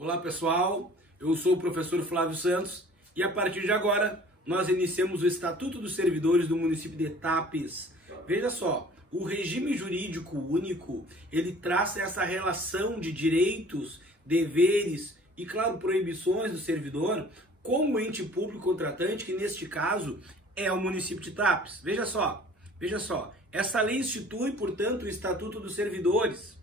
Olá pessoal, eu sou o professor Flávio Santos e a partir de agora nós iniciamos o Estatuto dos Servidores do município de Tapes. Veja só, o regime jurídico único, ele traça essa relação de direitos, deveres e, claro, proibições do servidor com o ente público contratante, que neste caso é o município de Tapes. Veja só, essa lei institui, portanto, o Estatuto dos Servidores.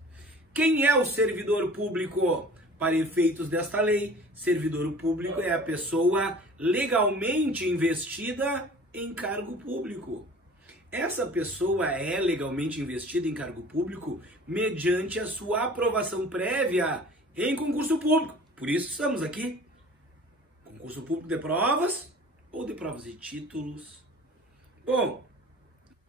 Quem é o servidor público? Para efeitos desta lei, servidor público é a pessoa legalmente investida em cargo público. Essa pessoa é legalmente investida em cargo público mediante a sua aprovação prévia em concurso público. Por isso estamos aqui. Concurso público de provas ou de provas e títulos. Bom,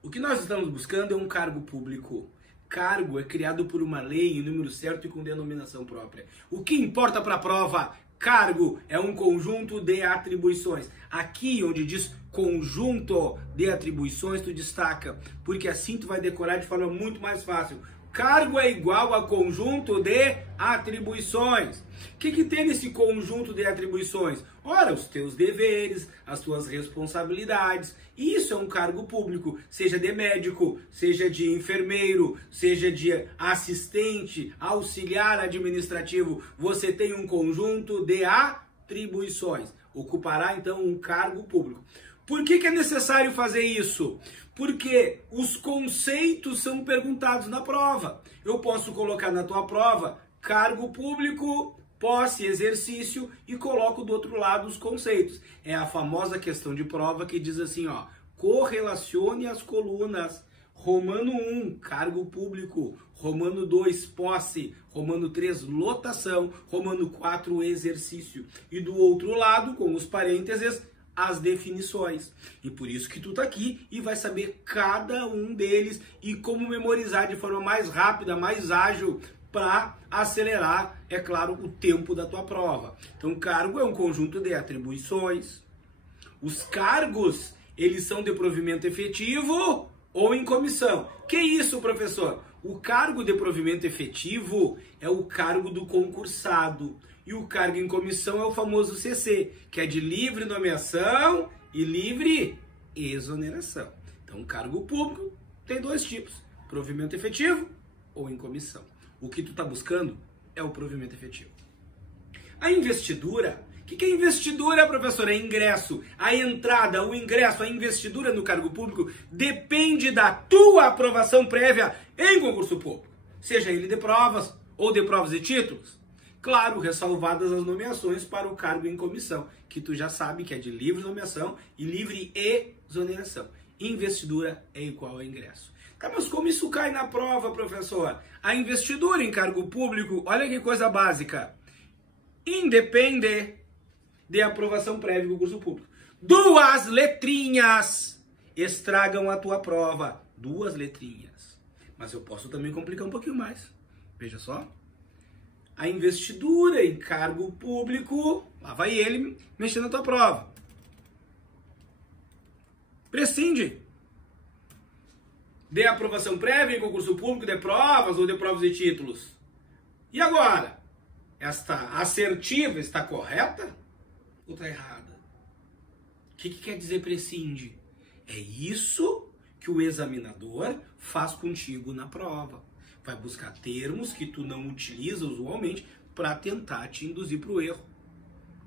o que nós estamos buscando é um cargo público. Cargo é criado por uma lei em número certo e com denominação própria. O que importa para a prova? Cargo é um conjunto de atribuições. Aqui onde diz conjunto de atribuições, tu destaca, porque assim tu vai decorar de forma muito mais fácil. Cargo é igual a conjunto de atribuições. O que tem nesse conjunto de atribuições? Ora, os teus deveres, as tuas responsabilidades. Isso é um cargo público, seja de médico, seja de enfermeiro, seja de assistente, auxiliar administrativo. Você tem um conjunto de atribuições. Ocupará, então, um cargo público. Por que é necessário fazer isso? Porque os conceitos são perguntados na prova. Eu posso colocar na tua prova cargo público, posse, exercício e coloco do outro lado os conceitos. É a famosa questão de prova que diz assim, ó, correlacione as colunas. Romano 1, cargo público. Romano 2, posse. Romano 3, lotação. Romano 4, exercício. E do outro lado, com os parênteses, as definições. E por isso que tu tá aqui e vai saber cada um deles e como memorizar de forma mais rápida, mais ágil, para acelerar, é claro, o tempo da tua prova. Então, cargo é um conjunto de atribuições. Os cargos, eles são de provimento efetivo ou em comissão. Que isso, professor? O cargo de provimento efetivo é o cargo do concursado. E o cargo em comissão é o famoso CC, que é de livre nomeação e livre exoneração. Então, cargo público tem dois tipos, provimento efetivo ou em comissão. O que tu está buscando é o provimento efetivo. A investidura, o que é investidura, professor? É ingresso. A entrada, o ingresso, a investidura no cargo público depende da tua aprovação prévia em concurso público, seja ele de provas ou de provas e títulos. Claro, ressalvadas as nomeações para o cargo em comissão, que tu já sabe que é de livre nomeação e livre exoneração. Investidura é igual a ingresso. Tá, mas como isso cai na prova, professor? A investidura em cargo público, olha que coisa básica, independe de aprovação prévia em concurso público. Duas letrinhas estragam a tua prova. Duas letrinhas. Mas eu posso também complicar um pouquinho mais. Veja só. A investidura em cargo público, lá vai ele mexendo na tua prova. Prescinde de aprovação prévia em concurso público de provas ou de provas e títulos. E agora? Esta assertiva está correta ou está errada? O que quer dizer prescinde? É isso que o examinador faz contigo na prova. Vai buscar termos que tu não utiliza usualmente para tentar te induzir para o erro.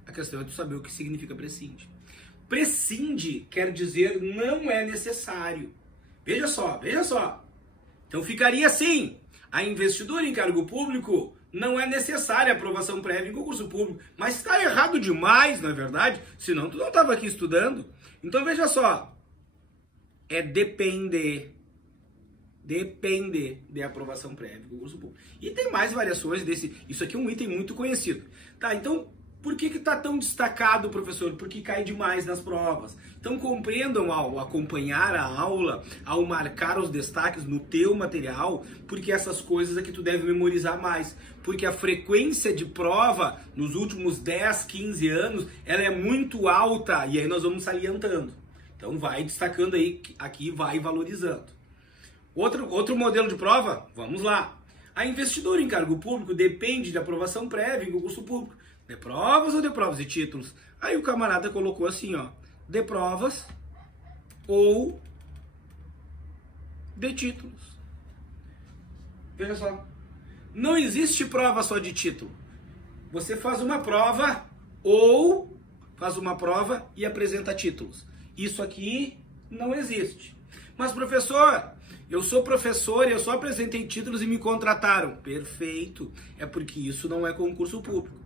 A questão é tu saber o que significa prescinde. Prescinde quer dizer não é necessário. Veja só. Então ficaria assim, a investidura em cargo público não é necessária a aprovação prévia em concurso público. Mas está errado demais, não é verdade? Senão tu não estava aqui estudando. Então veja só, é depender de aprovação prévia do concurso público. E tem mais variações desse. Isso aqui é um item muito conhecido. Tá, então, por que está tão destacado, professor? Porque cai demais nas provas. Então, compreendam ao acompanhar a aula, ao marcar os destaques no teu material, porque essas coisas aqui tu deve memorizar mais. Porque a frequência de prova nos últimos 10, 15 anos, ela é muito alta. E aí nós vamos salientando. Então, vai destacando aí, aqui vai valorizando. Outro modelo de prova? Vamos lá. A investidura em cargo público depende de aprovação prévia em concurso público. De provas ou de provas e títulos? Aí o camarada colocou assim, ó, de provas ou de títulos. Veja só, não existe prova só de título. Você faz uma prova ou faz uma prova e apresenta títulos. Isso aqui não existe. Mas professor, eu sou professor e eu só apresentei títulos e me contrataram. Perfeito, é porque isso não é concurso público.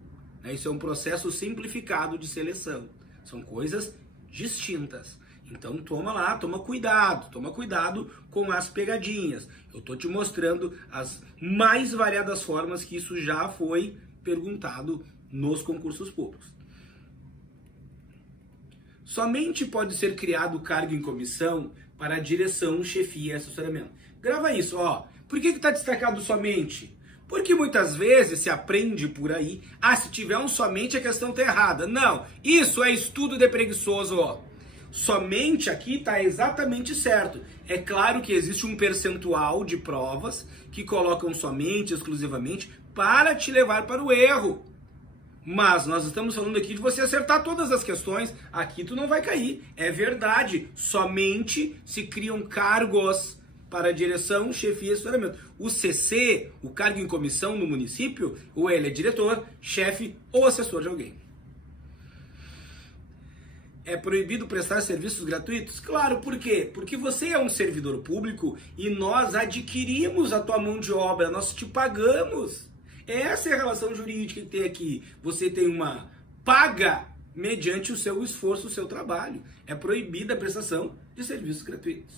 Isso é um processo simplificado de seleção. São coisas distintas. Então toma cuidado com as pegadinhas. Eu estou te mostrando as mais variadas formas que isso já foi perguntado nos concursos públicos. Somente pode ser criado cargo em comissão para direção, chefia e assessoramento. Grava isso, ó. Por que está destacado somente? Porque muitas vezes se aprende por aí, se tiver um somente a questão está errada. Não, isso é estudo de preguiçoso, ó. Somente aqui está exatamente certo. É claro que existe um percentual de provas que colocam somente, exclusivamente, para te levar para o erro. Mas nós estamos falando aqui de você acertar todas as questões. Aqui tu não vai cair. É verdade. Somente se criam cargos para direção, chefia e assessoramento. O CC, o cargo em comissão no município, ou ele é diretor, chefe ou assessor de alguém. É proibido prestar serviços gratuitos? Claro, por quê? Porque você é um servidor público e nós adquirimos a tua mão de obra, nós te pagamos. Essa é a relação jurídica que tem aqui. Você tem uma paga mediante o seu esforço, o seu trabalho. É proibida a prestação de serviços gratuitos.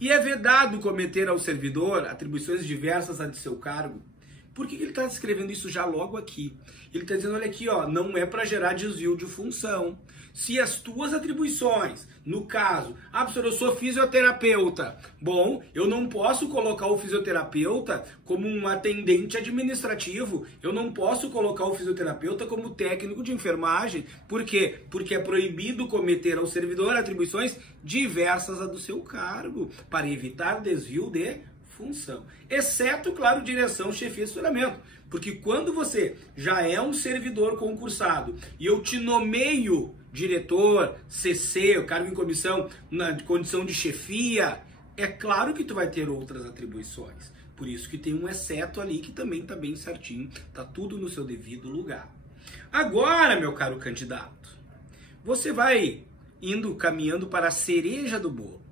E é vedado cometer ao servidor atribuições diversas a de seu cargo. Por que ele está escrevendo isso já logo aqui? Ele está dizendo, olha aqui, ó, não é para gerar desvio de função. Se as tuas atribuições, no caso, professor, eu sou fisioterapeuta. Bom, eu não posso colocar o fisioterapeuta como um atendente administrativo. Eu não posso colocar o fisioterapeuta como técnico de enfermagem. Por quê? Porque é proibido cometer ao servidor atribuições diversas a do seu cargo, para evitar desvio de função. Exceto, claro, direção, chefia e assessoramento. Porque quando você já é um servidor concursado e eu te nomeio diretor, CC, o cargo em comissão, na condição de chefia, é claro que tu vai ter outras atribuições. Por isso que tem um exceto ali que também está bem certinho, está tudo no seu devido lugar. Agora, meu caro candidato, você vai caminhando para a cereja do bolo.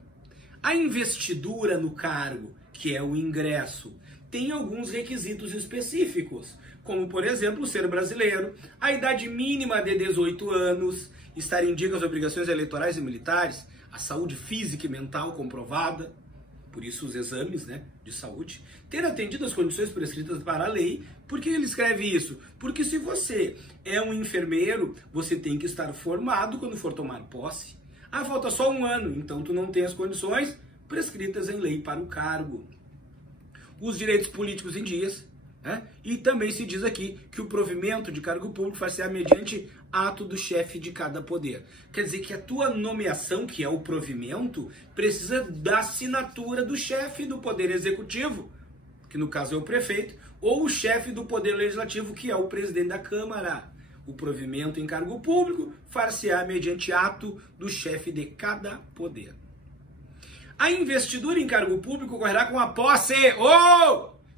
A investidura no cargo, que é o ingresso, tem alguns requisitos específicos, como, por exemplo, ser brasileiro, a idade mínima de 18 anos, estar em dia com as obrigações eleitorais e militares, a saúde física e mental comprovada, por isso os exames, de saúde, ter atendido as condições prescritas para a lei. Por que ele escreve isso? Porque se você é um enfermeiro, você tem que estar formado quando for tomar posse. Falta só um ano, então tu não tem as condições prescritas em lei para o cargo. Os direitos políticos em dias, e também se diz aqui que o provimento de cargo público far-se-á mediante ato do chefe de cada poder. Quer dizer que a tua nomeação, que é o provimento, precisa da assinatura do chefe do poder executivo, que no caso é o prefeito, ou o chefe do poder legislativo, que é o presidente da Câmara. O provimento em cargo público far-se-á mediante ato do chefe de cada poder. A investidura em cargo público ocorrerá com a posse.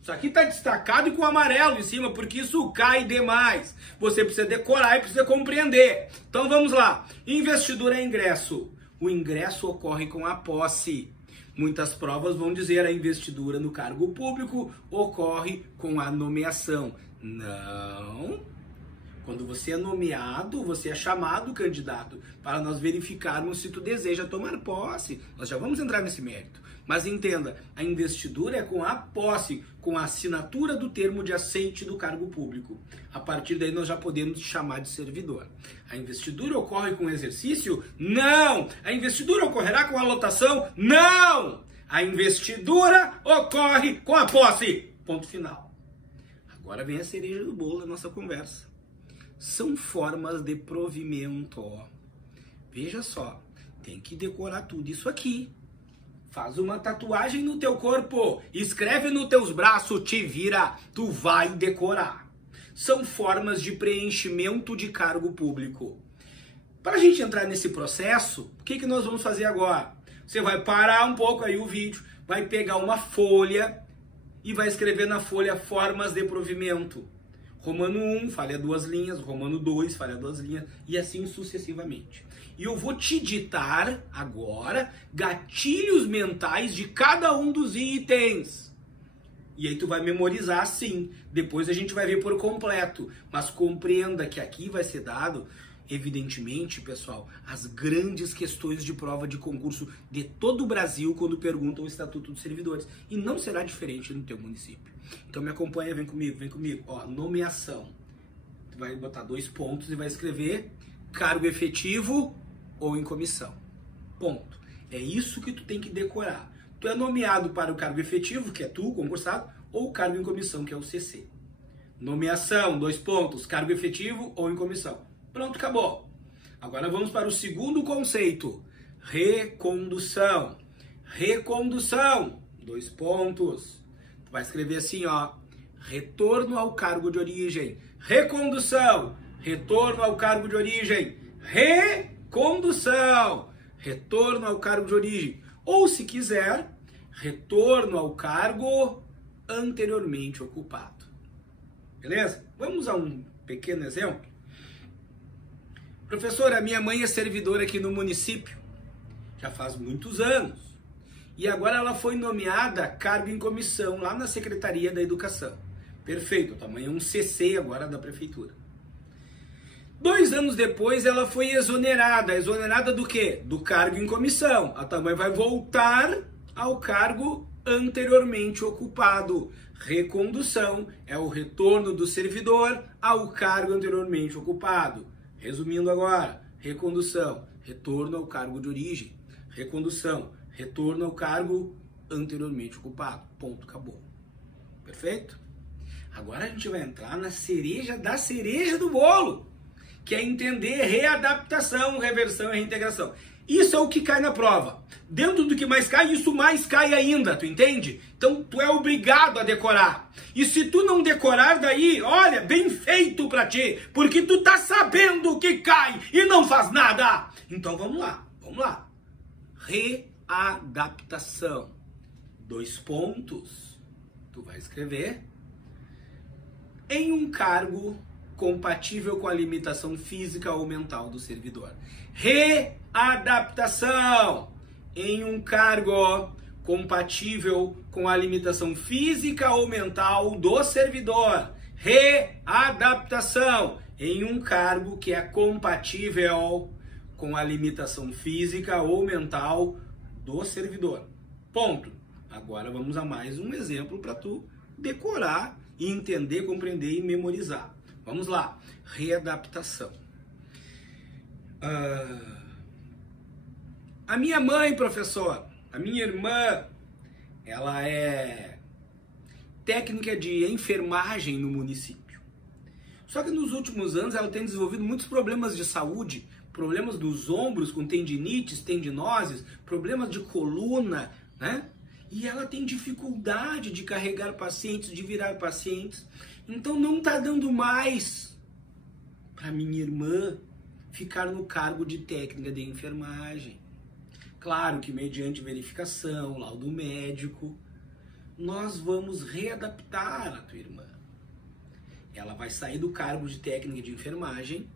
Isso aqui está destacado e com amarelo em cima, porque isso cai demais. Você precisa decorar e precisa compreender. Então vamos lá. Investidura é ingresso. O ingresso ocorre com a posse. Muitas provas vão dizer a investidura no cargo público ocorre com a nomeação. Não. Quando você é nomeado, você é chamado candidato para nós verificarmos se tu deseja tomar posse. Nós já vamos entrar nesse mérito. Mas entenda, a investidura é com a posse, com a assinatura do termo de aceite do cargo público. A partir daí nós já podemos chamar de servidor. A investidura ocorre com o exercício? Não! A investidura ocorrerá com a lotação? Não! A investidura ocorre com a posse. Ponto final. Agora vem a cereja do bolo da nossa conversa. São formas de provimento. Veja só, tem que decorar tudo isso aqui. Faz uma tatuagem no teu corpo, escreve nos teus braços, te vira, tu vai decorar. São formas de preenchimento de cargo público. Para a gente entrar nesse processo, o que nós vamos fazer agora? Você vai parar um pouco aí o vídeo, vai pegar uma folha e vai escrever na folha formas de provimento. Romano 1, falha 2 linhas, Romano 2, falha 2 linhas, e assim sucessivamente. E eu vou te ditar agora gatilhos mentais de cada um dos itens. E aí tu vai memorizar sim. Depois a gente vai ver por completo. Mas compreenda que aqui vai ser dado, evidentemente, pessoal, as grandes questões de prova de concurso de todo o Brasil quando perguntam o Estatuto dos Servidores. E não será diferente no teu município. Então me acompanha, vem comigo, vem comigo. Ó, nomeação. Tu vai botar 2 pontos e vai escrever cargo efetivo ou em comissão. Ponto. É isso que tu tem que decorar. Tu é nomeado para o cargo efetivo, que é tu, concursado, ou o cargo em comissão, que é o CC. Nomeação, 2 pontos, cargo efetivo ou em comissão. Pronto, acabou. Agora vamos para o segundo conceito. Recondução. Recondução, 2 pontos. Tu vai escrever assim, ó. Retorno ao cargo de origem. Recondução. Retorno ao cargo de origem. Recondução. Retorno ao cargo de origem. Ou, se quiser, retorno ao cargo anteriormente ocupado. Beleza? Vamos a um pequeno exemplo. Professor, a minha mãe é servidora aqui no município. Já faz muitos anos. E agora ela foi nomeada cargo em comissão lá na Secretaria da Educação. Perfeito, o tamanho é um CC agora da prefeitura. 2 anos depois ela foi exonerada. Exonerada do quê? Do cargo em comissão. A tua mãe vai voltar ao cargo anteriormente ocupado. Recondução é o retorno do servidor ao cargo anteriormente ocupado. Resumindo agora, recondução, retorno ao cargo de origem. Recondução, retorno ao cargo anteriormente ocupado. Ponto, acabou. Perfeito? Agora a gente vai entrar na cereja da cereja do bolo, que é entender readaptação, reversão e reintegração. Isso é o que cai na prova. Dentro do que mais cai, isso mais cai ainda, tu entende? Então tu é obrigado a decorar. E se tu não decorar daí, olha, bem feito pra ti, porque tu tá sabendo o que cai e não faz nada. Então vamos lá, vamos lá. Readaptação. 2 pontos. Tu vai escrever em um cargo compatível com a limitação física ou mental do servidor. Readaptação em um cargo compatível com a limitação física ou mental do servidor. Readaptação em um cargo que é compatível com a limitação física ou mental do servidor. Ponto. Agora vamos a mais um exemplo para tu decorar e entender, compreender e memorizar. Vamos lá. Readaptação. A minha mãe, professor, a minha irmã, ela é técnica de enfermagem no município. Só que nos últimos anos ela tem desenvolvido muitos problemas de saúde, problemas dos ombros com tendinites, tendinoses, problemas de coluna, né? E ela tem dificuldade de carregar pacientes, de virar pacientes. Então não está dando mais para minha irmã ficar no cargo de técnica de enfermagem. Claro que mediante verificação, laudo médico, nós vamos readaptar a tua irmã. Ela vai sair do cargo de técnica de enfermagem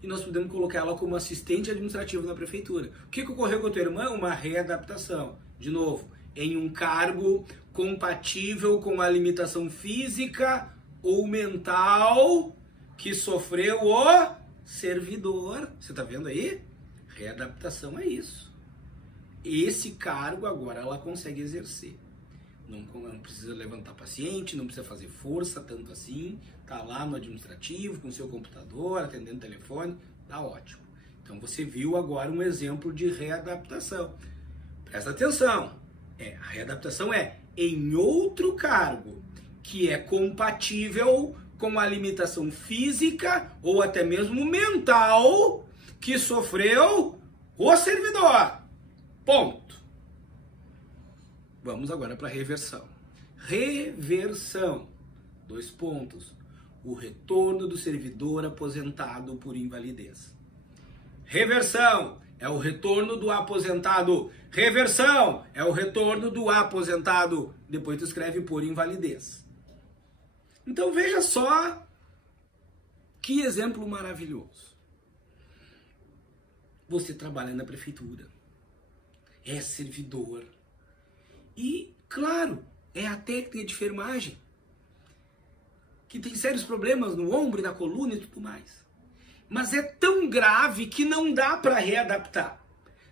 e nós podemos colocar ela como assistente administrativo na prefeitura. O que ocorreu com a tua irmã? Uma readaptação. De novo, em um cargo compatível com a limitação física ou mental que sofreu o servidor. Você está vendo aí? Readaptação é isso. Esse cargo agora ela consegue exercer. Não precisa levantar paciente, não precisa fazer força tanto assim. Tá lá no administrativo, com seu computador, atendendo telefone, tá ótimo. Então você viu agora um exemplo de readaptação. Presta atenção. A readaptação é em outro cargo que é compatível com a limitação física ou até mesmo mental que sofreu o servidor. Ponto. Vamos agora para a reversão. Reversão, 2 pontos. O retorno do servidor aposentado por invalidez. Reversão é o retorno do aposentado. Reversão é o retorno do aposentado. Depois tu escreve por invalidez. Então veja só que exemplo maravilhoso. Você trabalha na prefeitura, é servidor e, claro, é a técnica de enfermagem que tem sérios problemas no ombro e na coluna e tudo mais. Mas é tão grave que não dá para readaptar.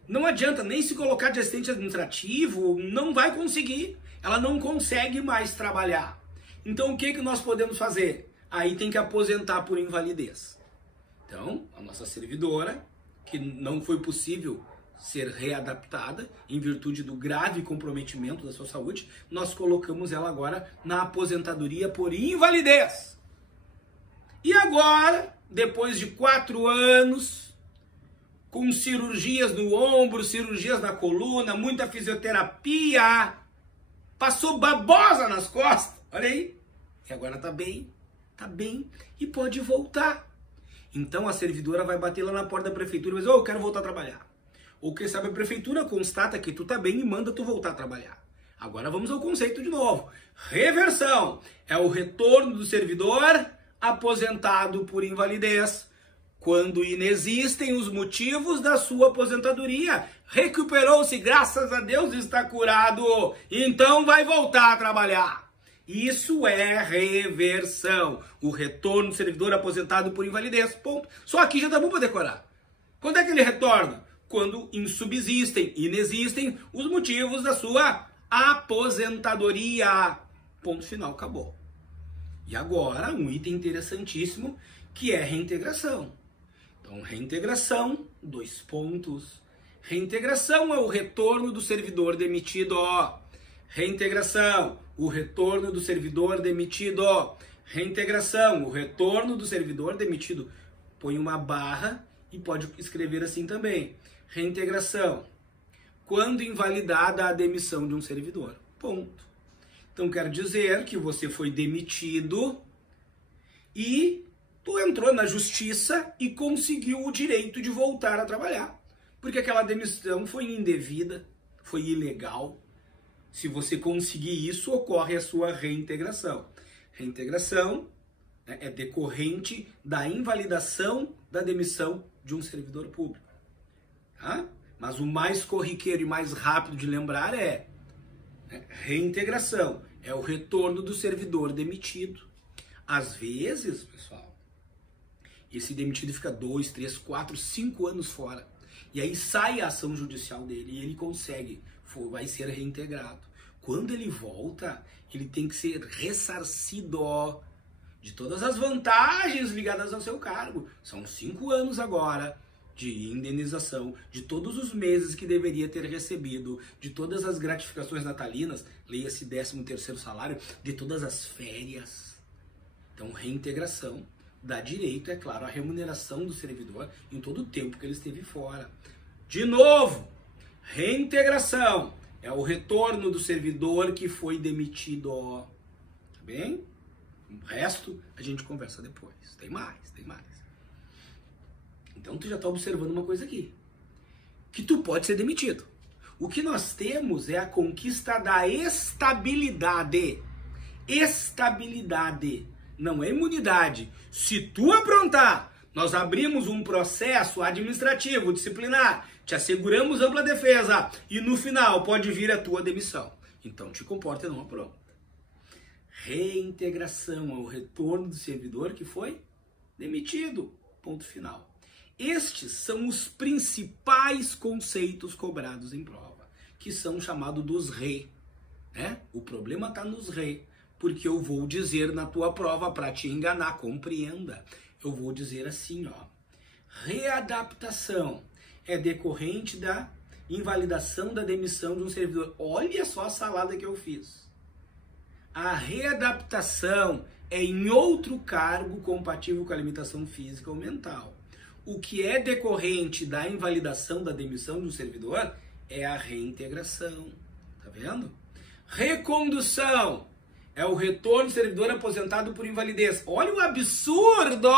Não adianta nem se colocar de assistente administrativo, não vai conseguir. Ela não consegue mais trabalhar. Então o que nós podemos fazer? Aí tem que aposentar por invalidez. Então, a nossa servidora, que não foi possível ser readaptada em virtude do grave comprometimento da sua saúde, nós colocamos ela agora na aposentadoria por invalidez. E agora, depois de 4 anos, com cirurgias no ombro, cirurgias na coluna, muita fisioterapia, passou babosa nas costas, olha aí, e agora tá bem e pode voltar. Então a servidora vai bater lá na porta da prefeitura e vai dizer, eu quero voltar a trabalhar. Ou quem sabe a prefeitura constata que tu tá bem e manda tu voltar a trabalhar. Agora vamos ao conceito de novo. Reversão é o retorno do servidor aposentado por invalidez, quando inexistem os motivos da sua aposentadoria. Recuperou-se, graças a Deus está curado, então vai voltar a trabalhar. Isso é reversão, o retorno do servidor aposentado por invalidez, ponto. Só aqui já dá bom para decorar. Quando é que ele retorna? Quando inexistem os motivos da sua aposentadoria. Ponto final, acabou. E agora, um item interessantíssimo, que é reintegração. Então, reintegração, 2 pontos. Reintegração é o retorno do servidor demitido. Reintegração, o retorno do servidor demitido. Reintegração, o retorno do servidor demitido. Põe uma barra e pode escrever assim também. Reintegração, quando invalidada a demissão de um servidor. Ponto. Então quer dizer que você foi demitido e tu entrou na justiça e conseguiu o direito de voltar a trabalhar. Porque aquela demissão foi indevida, foi ilegal. Se você conseguir isso, ocorre a sua reintegração. Reintegração é decorrente da invalidação da demissão de um servidor público. Tá? Mas o mais corriqueiro e mais rápido de lembrar é reintegração, é o retorno do servidor demitido. Às vezes, pessoal, esse demitido fica 2, 3, 4, 5 anos fora. E aí sai a ação judicial dele e ele consegue, vai ser reintegrado. Quando ele volta, ele tem que ser ressarcido de todas as vantagens ligadas ao seu cargo. São 5 anos agora de indenização, de todos os meses que deveria ter recebido, de todas as gratificações natalinas, leia-se 13º salário, de todas as férias. Então, reintegração dá direito, é claro, à remuneração do servidor em todo o tempo que ele esteve fora. De novo, reintegração é o retorno do servidor que foi demitido. Tá bem? O resto a gente conversa depois. Tem mais. Então tu já está observando uma coisa aqui, que tu pode ser demitido. O que nós temos é a conquista da estabilidade. Estabilidade, não é imunidade. Se tu aprontar, nós abrimos um processo administrativo, disciplinar, te asseguramos ampla defesa e no final pode vir a tua demissão. Então te comporta e não apronta. Reintegração é o retorno do servidor que foi demitido. Ponto final. Estes são os principais conceitos cobrados em prova, que são chamados dos re. Né? O problema está nos re, porque eu vou dizer na tua prova para te enganar, compreenda. Eu vou dizer assim, readaptação é decorrente da invalidação da demissão de um servidor. Olha só a salada que eu fiz. A readaptação é em outro cargo compatível com a limitação física ou mental. O que é decorrente da invalidação da demissão de um servidor é a reintegração. Tá vendo? Recondução é o retorno do servidor aposentado por invalidez. Olha o absurdo!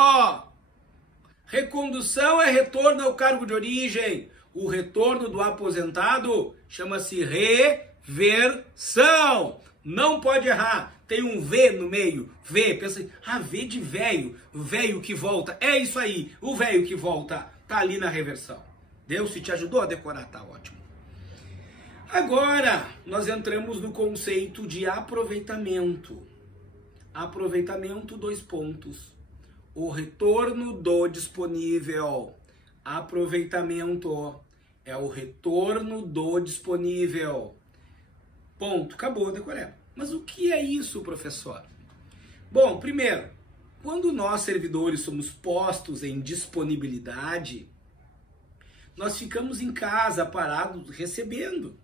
Recondução é retorno ao cargo de origem. O retorno do aposentado chama-se reversão. Não pode errar. Tem um V no meio. V, pensa, V de velho. Velho que volta. É isso aí. O velho que volta tá ali na reversão. Deus, se te ajudou a decorar, tá ótimo. Agora, nós entramos no conceito de aproveitamento. Aproveitamento, 2 pontos. O retorno do disponível. Aproveitamento é o retorno do disponível. Ponto. Acabou, decorei. Mas o que é isso, professor? Bom, primeiro, quando nós, servidores, somos postos em disponibilidade, nós ficamos em casa, parados, recebendo.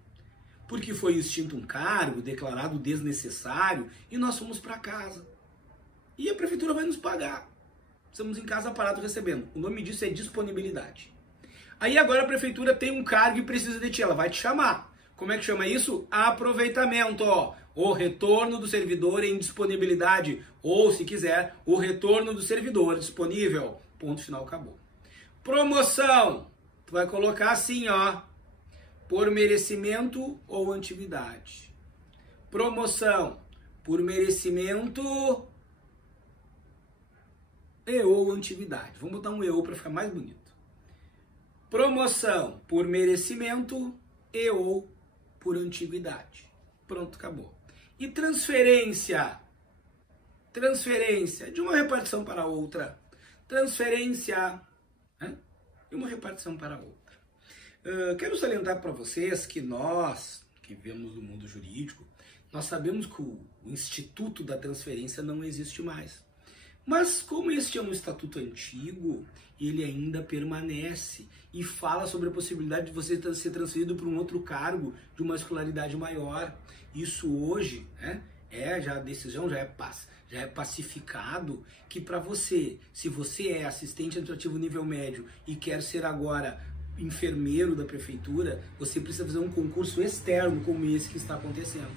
Porque foi extinto um cargo, declarado desnecessário, e nós fomos para casa. E a prefeitura vai nos pagar. Estamos em casa, parados, recebendo. O nome disso é disponibilidade. Aí agora a prefeitura tem um cargo e precisa de ti, ela vai te chamar. Como é que chama isso? Aproveitamento. O retorno do servidor em disponibilidade. Ou, se quiser, o retorno do servidor disponível. Ponto final, acabou. Promoção. Tu vai colocar assim, ó. Por merecimento ou antiguidade. Promoção. Por merecimento e ou antiguidade. Vamos botar um e ou para ficar mais bonito. Promoção. Por merecimento e ou por antiguidade. Pronto, acabou. E transferência? Transferência de uma repartição para outra. Transferência de uma repartição para outra. Quero salientar para vocês que nós, que vivemos no mundo jurídico, nós sabemos que o Instituto da Transferência não existe mais. Mas como este é um estatuto antigo, ele ainda permanece e fala sobre a possibilidade de você ser transferido para um outro cargo de uma escolaridade maior. Isso hoje, a decisão já é pacificado que para você, se você é assistente administrativo nível médio e quer ser agora enfermeiro da prefeitura, você precisa fazer um concurso externo como esse que está acontecendo.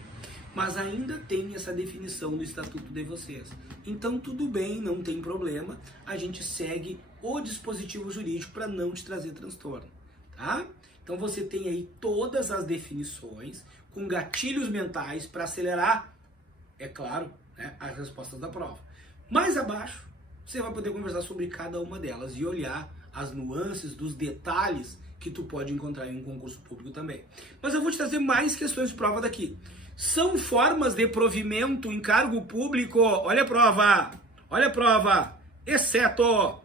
Mas ainda tem essa definição no estatuto de vocês. Então tudo bem, não tem problema, a gente segue o dispositivo jurídico para não te trazer transtorno, tá? Então você tem aí todas as definições com gatilhos mentais para acelerar, é claro, as respostas da prova. Mais abaixo, você vai poder conversar sobre cada uma delas e olhar as nuances dos detalhes que tu pode encontrar em um concurso público também. Mas eu vou te trazer mais questões de prova daqui. São formas de provimento em cargo público, olha a prova, exceto.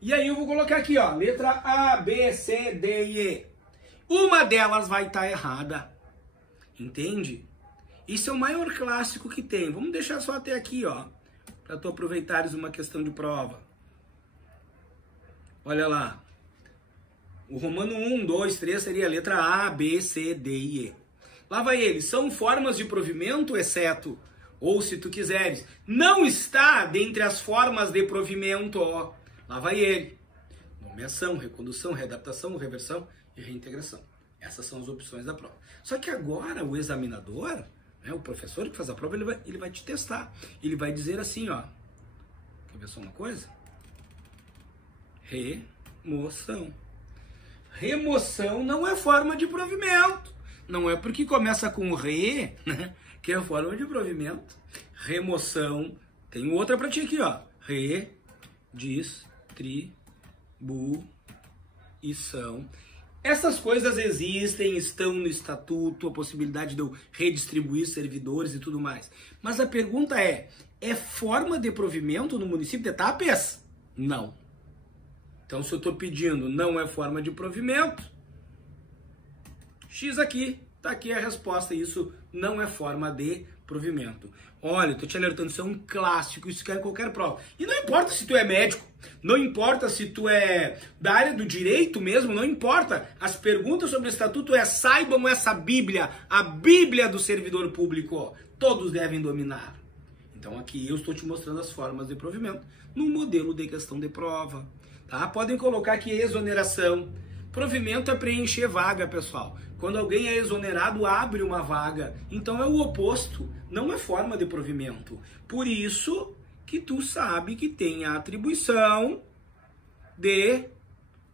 E aí eu vou colocar aqui, ó, letra A, B, C, D e E. Uma delas vai estar errada, entende? Isso é o maior clássico que tem. Vamos deixar só até aqui, ó, para tu aproveitares uma questão de prova. Olha lá, o Romano 1, 2, 3 seria a letra A, B, C, D e E. Lá vai ele, são formas de provimento, exceto, ou se tu quiseres, não está dentre as formas de provimento, ó. Lá vai ele, nomeação, recondução, readaptação, reversão e reintegração. Essas são as opções da prova. Só que agora o examinador, o professor que faz a prova, ele vai te testar. Ele vai dizer assim, ó, quer ver só uma coisa? Remoção. Remoção não é forma de provimento. Não é porque começa com re, que é forma de provimento. Remoção. Tem outra pra ti aqui, ó. Redistribuição. Essas coisas existem, estão no estatuto, a possibilidade de eu redistribuir servidores e tudo mais. Mas a pergunta é forma de provimento no município de Tapes? Não. Então, se eu estou pedindo não é forma de provimento, X aqui, tá aqui a resposta. Isso não é forma de provimento. Olha, tô te alertando, isso é um clássico, isso cai em qualquer prova. E não importa se tu é médico, não importa se tu é da área do direito mesmo, não importa. As perguntas sobre o estatuto saibam essa Bíblia, a Bíblia do servidor público. Todos devem dominar. Então aqui eu estou te mostrando as formas de provimento no modelo de questão de prova. Tá? Podem colocar aqui exoneração. Provimento é preencher vaga, pessoal. Quando alguém é exonerado, abre uma vaga. Então é o oposto, não é forma de provimento. Por isso que tu sabe que tem a atribuição de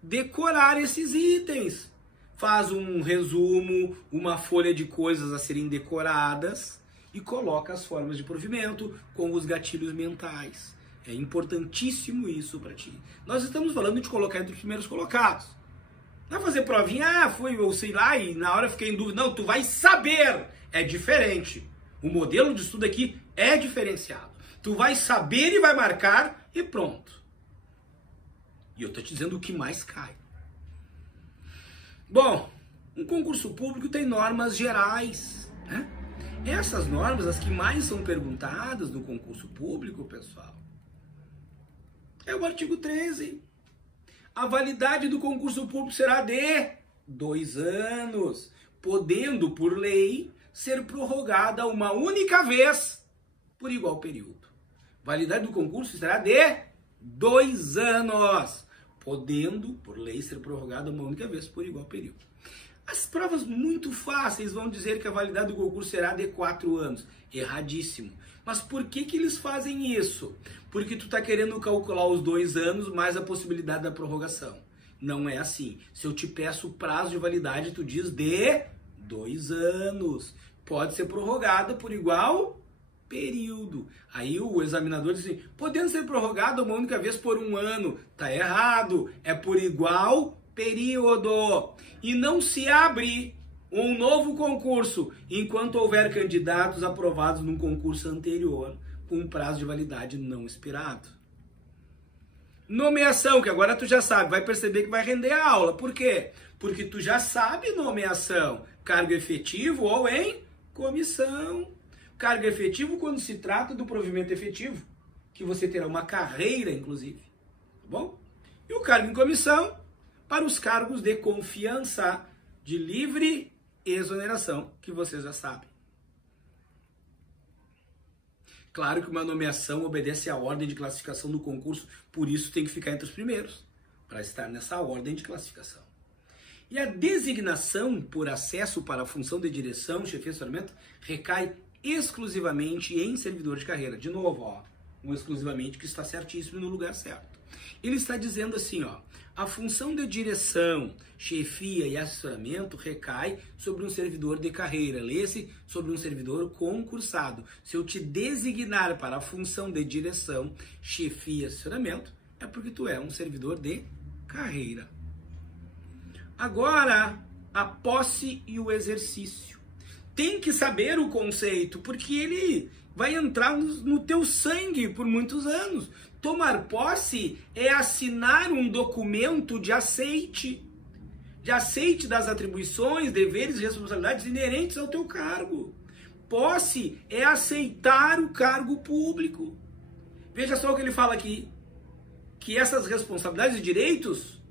decorar esses itens. Faz um resumo, uma folha de coisas a serem decoradas e coloca as formas de provimento com os gatilhos mentais. É importantíssimo isso para ti. Nós estamos falando de colocar entre os primeiros colocados. Não é fazer provinha, foi, ou sei lá, e na hora fiquei em dúvida. Não, tu vai saber. É diferente. O modelo de estudo aqui é diferenciado. Tu vai saber e vai marcar e pronto. E eu tô te dizendo o que mais cai. Bom, um concurso público tem normas gerais, né? Essas normas, as que mais são perguntadas no concurso público, pessoal, é o artigo 13. A validade do concurso público será de 2 anos, podendo, por lei, ser prorrogada uma única vez por igual período. Validade do concurso será de 2 anos, podendo, por lei, ser prorrogada uma única vez por igual período. As provas muito fáceis vão dizer que a validade do concurso será de 4 anos. Erradíssimo. Mas por que eles fazem isso? Porque tu tá querendo calcular os 2 anos mais a possibilidade da prorrogação. Não é assim. Se eu te peço o prazo de validade, tu diz de 2 anos. Pode ser prorrogada por igual período. Aí o examinador diz assim, podendo ser prorrogada uma única vez por 1 ano. Tá errado. É por igual período. E não se abre um novo concurso enquanto houver candidatos aprovados num concurso anterior com um prazo de validade não expirado. Nomeação, que agora tu já sabe, vai perceber que vai render a aula. Por quê? Porque tu já sabe nomeação, cargo efetivo ou em comissão. Cargo efetivo quando se trata do provimento efetivo, que você terá uma carreira, inclusive. Tá bom? E o cargo em comissão para os cargos de confiança, de livre exoneração, que vocês já sabem. Claro que uma nomeação obedece à ordem de classificação do concurso, por isso tem que ficar entre os primeiros, para estar nessa ordem de classificação. E a designação por acesso para a função de direção, chefia de assessoramento, recai exclusivamente em servidor de carreira. De novo, ó, um exclusivamente que está certíssimo no lugar certo. Ele está dizendo assim, ó, a função de direção, chefia e assessoramento recai sobre um servidor de carreira. Lê-se sobre um servidor concursado. Se eu te designar para a função de direção, chefia e assessoramento, é porque tu é um servidor de carreira. Agora, a posse e o exercício. Tem que saber o conceito, porque ele vai entrar no teu sangue por muitos anos. Tomar posse é assinar um documento de aceite das atribuições, deveres e responsabilidades inerentes ao teu cargo. Posse é aceitar o cargo público. Veja só o que ele fala aqui, que essas responsabilidades e direitos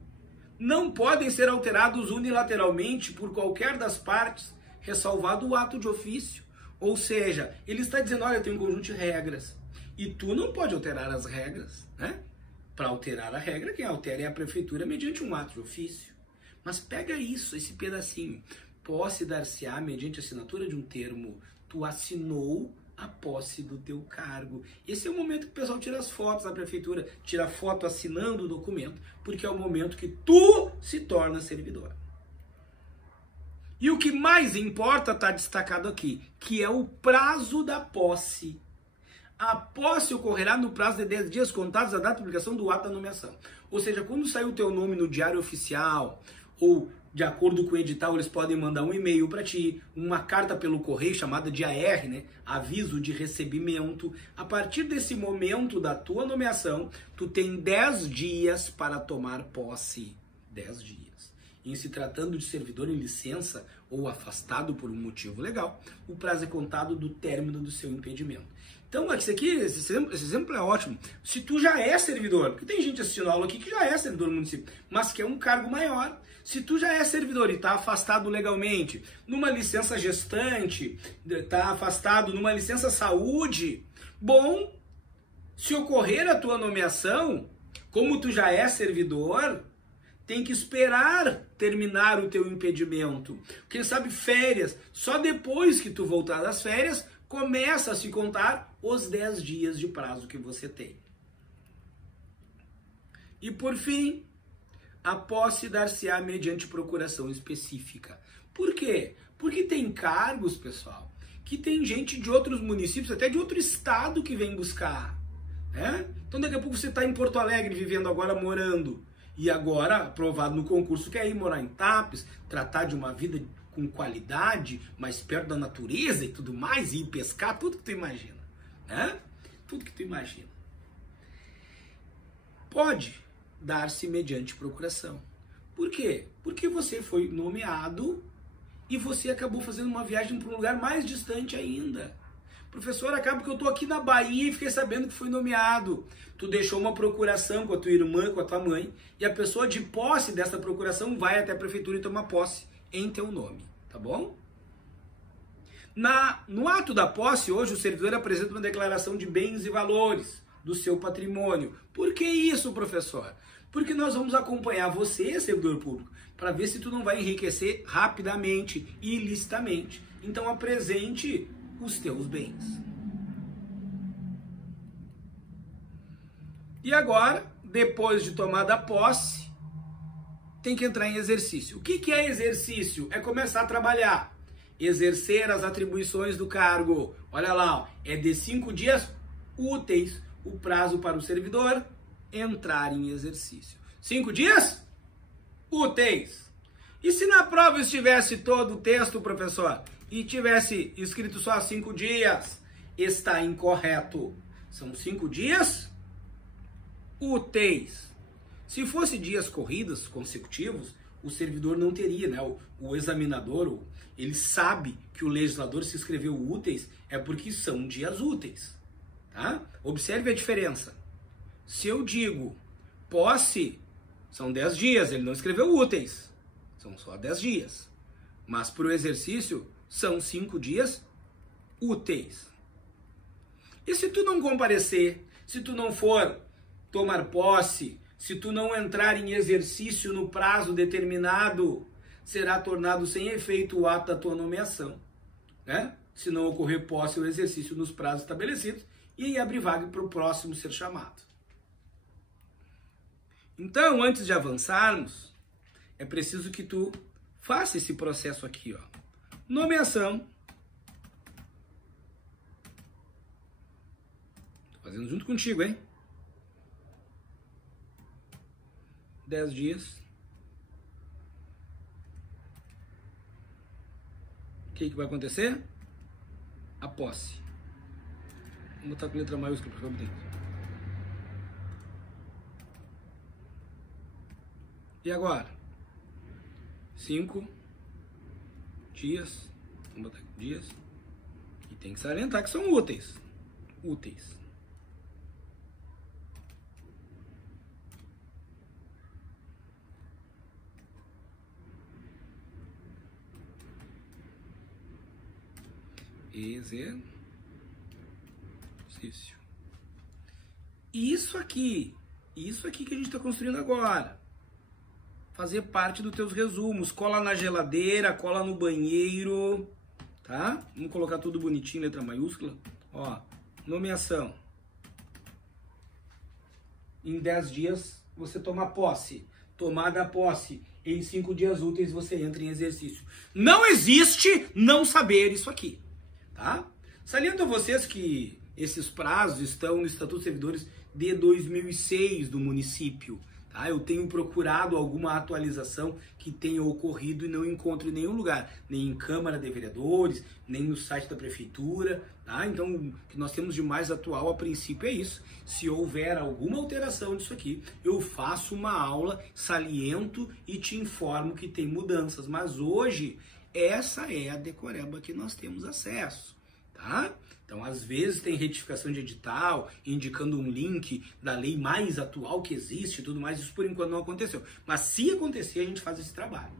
não podem ser alterados unilateralmente por qualquer das partes, ressalvado o ato de ofício. Ou seja, ele está dizendo, olha, tem um conjunto de regras. E tu não pode alterar as regras, né? Para alterar a regra, quem altera é a prefeitura mediante um ato de ofício. Mas pega isso, esse pedacinho. Posse dar-se-á mediante assinatura de um termo. Tu assinou a posse do teu cargo. Esse é o momento que o pessoal tira as fotos da prefeitura, tira foto assinando o documento, porque é o momento que tu se torna servidor. E o que mais importa está destacado aqui, que é o prazo da posse. A posse ocorrerá no prazo de 10 dias contados da data de publicação do ato da nomeação. Ou seja, quando sair o teu nome no Diário Oficial, ou de acordo com o edital, eles podem mandar um e-mail para ti, uma carta pelo correio chamada de AR, né? Aviso de recebimento. A partir desse momento da tua nomeação, tu tem 10 dias para tomar posse. 10 dias. Em se tratando de servidor em licença ou afastado por um motivo legal, o prazo é contado do término do seu impedimento. Então, esse exemplo é ótimo. Se tu já é servidor, porque tem gente assistindo a aula aqui que já é servidor no município, mas quer um cargo maior. Se tu já é servidor e está afastado legalmente, numa licença gestante, está afastado numa licença saúde, bom, se ocorrer a tua nomeação, como tu já é servidor, tem que esperar terminar o teu impedimento. Quem sabe férias, só depois que tu voltar das férias, começa a se contar os 10 dias de prazo que você tem. E por fim, a posse dar-se-á mediante procuração específica. Por quê? Porque tem cargos, pessoal, que tem gente de outros municípios, até de outro estado que vem buscar. Né? Então daqui a pouco você está em Porto Alegre, vivendo agora, morando, e agora, aprovado no concurso, quer ir morar em Tapes, tratar de uma vida com qualidade, mais perto da natureza e tudo mais, e ir pescar, tudo que tu imagina. Né? Tudo que tu imagina. Pode dar-se mediante procuração. Por quê? Porque você foi nomeado e você acabou fazendo uma viagem para um lugar mais distante ainda. Professor, acaba que eu estou aqui na Bahia e fiquei sabendo que fui nomeado. Tu deixou uma procuração com a tua irmã, com a tua mãe, e a pessoa de posse dessa procuração vai até a prefeitura e toma posse em teu nome, tá bom? No ato da posse, hoje o servidor apresenta uma declaração de bens e valores do seu patrimônio. Por que isso, professor? Porque nós vamos acompanhar você, servidor público, para ver se tu não vai enriquecer rapidamente e ilicitamente. Então apresente os teus bens. E agora, depois de tomada a posse, tem que entrar em exercício. O que é exercício? É começar a trabalhar. Exercer as atribuições do cargo. Olha lá, ó, é de 5 dias úteis o prazo para o servidor entrar em exercício. 5 dias úteis. E se na prova estivesse todo o texto, professor, e tivesse escrito só 5 dias, está incorreto. São 5 dias úteis. Se fosse dias corridos, consecutivos, o servidor não teria, né? O examinador, ele sabe que o legislador se escreveu úteis é porque são dias úteis. Tá? Observe a diferença. Se eu digo posse, são 10 dias, ele não escreveu úteis. São só 10 dias. Mas para o exercício, são 5 dias úteis. E se tu não comparecer, se tu não for tomar posse, se tu não entrar em exercício no prazo determinado, será tornado sem efeito o ato da tua nomeação, né? Se não ocorrer posse ou exercício nos prazos estabelecidos, e aí abre vaga para o próximo ser chamado. Então, antes de avançarmos, é preciso que tu faça esse processo aqui, ó. Nomeação. Tô fazendo junto contigo, hein? 10 dias. O que vai acontecer? A posse. Vou botar com letra maiúscula para ficar bonito. E agora? 5 dias. Vamos botar aqui, dias. E tem que salientar que são úteis. Úteis. Exercício. Isso aqui que a gente está construindo agora. Fazer parte dos teus resumos. Cola na geladeira, cola no banheiro, tá? Vamos colocar tudo bonitinho, letra maiúscula. Ó, nomeação. Em 10 dias você toma posse. Tomada a posse. Em 5 dias úteis você entra em exercício. Não existe não saber isso aqui, tá? Saliento a vocês que esses prazos estão no Estatuto dos Servidores de 2006 do município. Tá? Eu tenho procurado alguma atualização que tenha ocorrido e não encontro em nenhum lugar, nem em Câmara de Vereadores, nem no site da Prefeitura. Tá? Então, o que nós temos de mais atual, a princípio, é isso. Se houver alguma alteração disso aqui, eu faço uma aula, saliento e te informo que tem mudanças. Mas hoje, essa é a decoreba que nós temos acesso. Tá? Então, às vezes tem retificação de edital, indicando um link da lei mais atual que existe e tudo mais. Isso por enquanto não aconteceu. Mas se acontecer, a gente faz esse trabalho.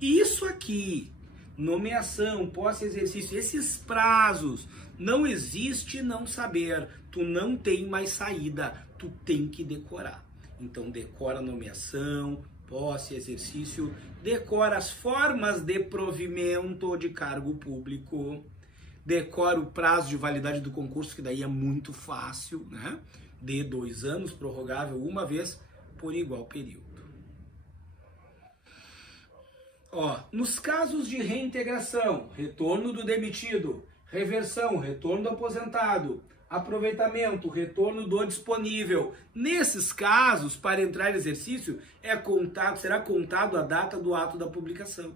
Isso aqui, nomeação, posse, exercício, esses prazos, não existe não saber. Tu não tem mais saída, tu tem que decorar. Então, decora nomeação, posse, exercício, decora as formas de provimento de cargo público, decora o prazo de validade do concurso, que daí é muito fácil, né? De 2 anos, prorrogável uma vez por igual período. Ó, nos casos de reintegração, retorno do demitido, reversão, retorno do aposentado, aproveitamento, retorno do disponível. Nesses casos, para entrar em exercício, será contado a data do ato da publicação.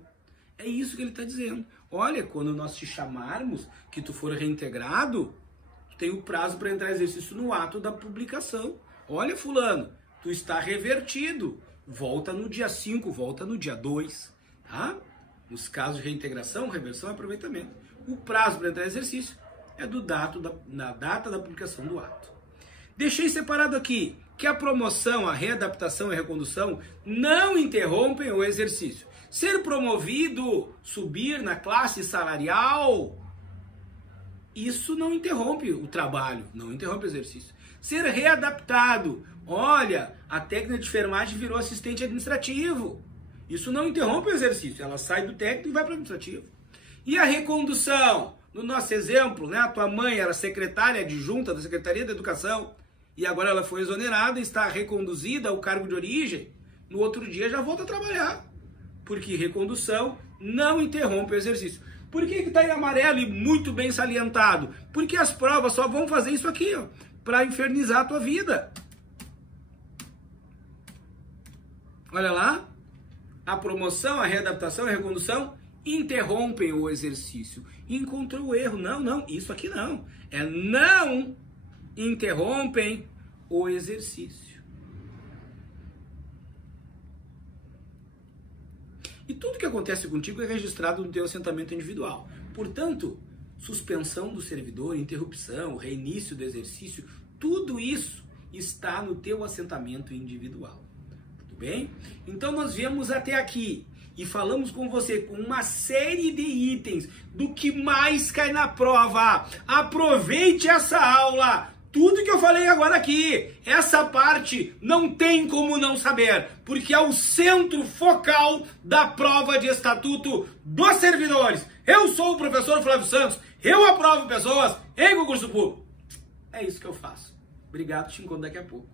É isso que ele está dizendo. Olha, quando nós te chamarmos, que tu for reintegrado, tu tem o prazo para entrar em exercício no ato da publicação. Olha, fulano, tu está revertido. Volta no dia 5, volta no dia 2. Tá? Nos casos de reintegração, reversão e aproveitamento. O prazo para entrar em exercício é na data da publicação do ato. Deixei separado aqui que a promoção, a readaptação e a recondução não interrompem o exercício. Ser promovido, subir na classe salarial, isso não interrompe o trabalho, não interrompe o exercício. Ser readaptado, olha, a técnica de enfermagem virou assistente administrativo. Isso não interrompe o exercício, ela sai do técnico e vai para o administrativo. E a recondução? No nosso exemplo, né, a tua mãe era secretária adjunta da Secretaria da Educação e agora ela foi exonerada e está reconduzida ao cargo de origem. No outro dia já volta a trabalhar, porque recondução não interrompe o exercício. Por que está em amarelo e muito bem salientado? Porque as provas só vão fazer isso aqui, para infernizar a tua vida. Olha lá. A promoção, a readaptação e a recondução interrompem o exercício. Encontrou o erro. Não, isso aqui não. Não interrompem o exercício. E tudo que acontece contigo é registrado no teu assentamento individual. Portanto, suspensão do servidor, interrupção, reinício do exercício, tudo isso está no teu assentamento individual. Bem? Então nós viemos até aqui e falamos com você com uma série de itens do que mais cai na prova. Aproveite essa aula. Tudo que eu falei agora aqui, essa parte não tem como não saber, porque é o centro focal da prova de estatuto dos servidores. Eu sou o professor Flávio Santos, eu aprovo pessoas em concurso público. É isso que eu faço. Obrigado, te encontro daqui a pouco.